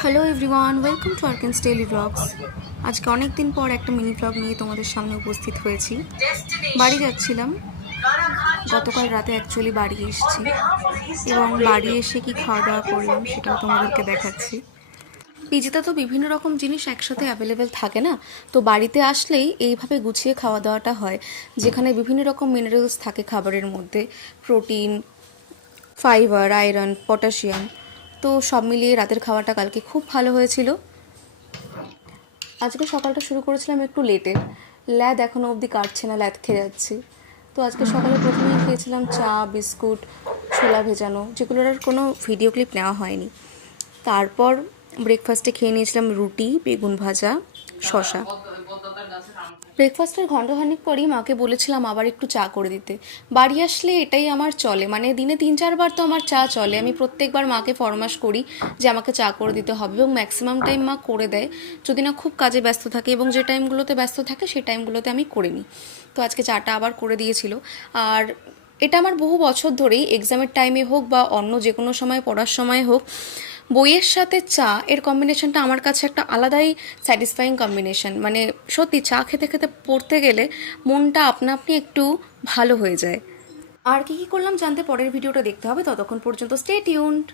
Hello everyone, welcome to আর্কেন্স daily blogs. আজকে অনেক দিন পর একটা মিনি ব্লগ নিয়ে তোমাদের সামনে উপস্থিত হয়েছি। বাড়ি যাচ্ছিলাম, গতকাল রাতে অ্যাকচুয়ালি বাড়ি এসেছি এবং বাড়ি এসে কি খাওয়া দাওয়া করলাম সেটাও তোমাদেরকে দেখাচ্ছি। পিজিতে তো বিভিন্ন রকম জিনিস একসাথে অ্যাভেলেবেল থাকে না, তো বাড়িতে আসলেই এইভাবে গুছিয়ে খাওয়া দাওয়াটা হয়, যেখানে বিভিন্ন রকম মিনারেলস থাকে খাবারের মধ্যে, প্রোটিন, ফাইবার, আয়রন, পটাশিয়াম। তো সব মিলিয়ে রাতের খাওয়াটা কালকে খুব ভালো হয়েছিল। আজকে সকালটা শুরু করেছিলাম একটু লেটে, ল্যাদ এখনও অবধি কাটছে না, ল্যাদ খেয়ে যাচ্ছি। তো আজকে সকালে প্রথমেই খেয়েছিলাম চা, বিস্কুট, ছোলা ভেজানো, যেগুলোর আর কোনো ভিডিও ক্লিপ নেওয়া হয়নি। তারপর ব্রেকফাস্টে খেয়ে নিয়েছিলাম রুটি, বেগুন ভাজা, শশা। ব্রেকফাস্টের ঘণ্টাখানিক পরই মাকে বলেছিলাম আবার একটু চা করে দিতে। বাড়ি আসলে এটাই আমার চলে, মানে দিনে 3-4 বার তো আমার চা চলে। আমি প্রত্যেকবার মাকে ফরমাশ করি যে আমাকে চা করে দিতে হবে, এবং ম্যাক্সিমাম টাইম মা করে দেয়, যদি না খুব কাজে ব্যস্ত থাকে, এবং যে টাইমগুলোতে ব্যস্ত থাকে সেই টাইমগুলোতে আমি করে নিই। তো আজকে চাটা আবার করে দিয়েছিল। আর এটা আমার বহু বছর ধরেই, এক্সামের টাইমে হোক বা অন্য যে কোনো সময় পড়ার সময় হোক, বইয়ের সাথে চা এর কম্বিনেশনটা আমার কাছে একটা আলাদাই স্যাটিসফাইং কম্বিনেশন। মানে সত্যি চা খেতে খেতে পড়তে গেলে মনটা আপনা আপনি একটু ভালো হয়ে যায়। আর কী কী করলাম জানতে পরের ভিডিওটা দেখতে হবে। ততক্ষণ পর্যন্ত স্টে টিউনড।